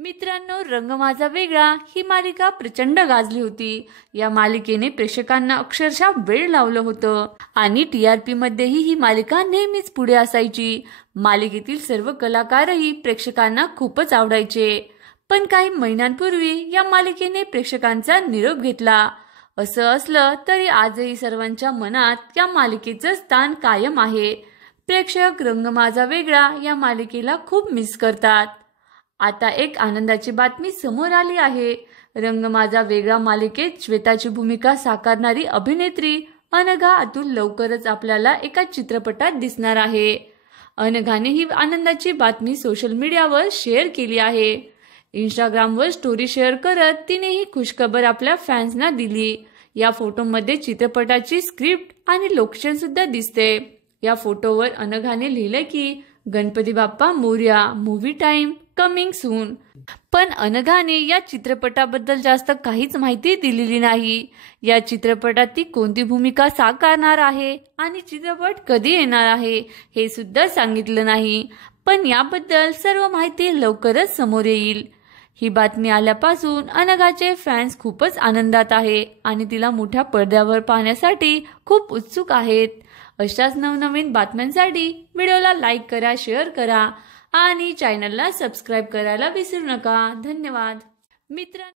मित्रांनो, रंग माझा वेगळा ही मालिका प्रचंड गाजली होती। या मालिकेने प्रेक्षकांना अक्षरशः वेळ लावलं होतं आणि टीआरपी मध्येही ही मालिका नेहमीच पुढे असायची। मालिकेतील सर्व कलाकारही प्रेक्षकांना खूपच आवडायचे। पण काही महिन्यांपूर्वी या मालिकेने प्रेक्षकांचा निरोप घेतला। असं असलं तरी आजही सर्वांच्या मनात या मालिकेचं स्थान कायम आहे। प्रेक्षक रंग माझा वेगळा या मालिकेला खूप मिस करतात। आता एक आनंदाची बातमी समोर आली आहे। रंग माझा वेगळा मालिकेत श्वेताची भूमिका साकारणारी अभिनेत्री अनघा अतुल लवकरच आपल्याला एका चित्रपटात दिसणार आहे। अनघाने ही आनंदाची बातमी सोशल मीडियावर शेअर केली आहे। इंस्टाग्रामवर स्टोरी शेअर करत तिने ही खुशखबर आपल्या फॅन्सना दिली। या फोटोमध्ये चित्रपटाची स्क्रिप्ट आणि लोकेशन सुद्धा दिसते। या फोटोवर अनघाने लिहिले की Ganpati Bappa Morya, movie time coming soon. पण अनघाने या चित्रपटाबद्दल जास्त काहीच माहिती दिलेली नाही। या चित्रपटात ती कोणती भूमिका साकारणार आहे आणि चित्रपट कधी येणार आहे हे सुद्धा सांगितलं नाही। पण याबद्दल सर्व माहिती लवकरच समोर येईल। ही बातमी आल्यापासून अनघाचे फॅन्स खूपच आनंदात आहे आणि तिला मोठ्या पडद्यावर पाहण्यासाठी खूप उत्सुक आहेत। अशाच नवनवीन बातम्यांसाठी व्हिडिओला लाईक करा, शेअर करा आणि चॅनलला सबस्क्राईब करायला विसरू नका। धन्यवाद मित्रांनो।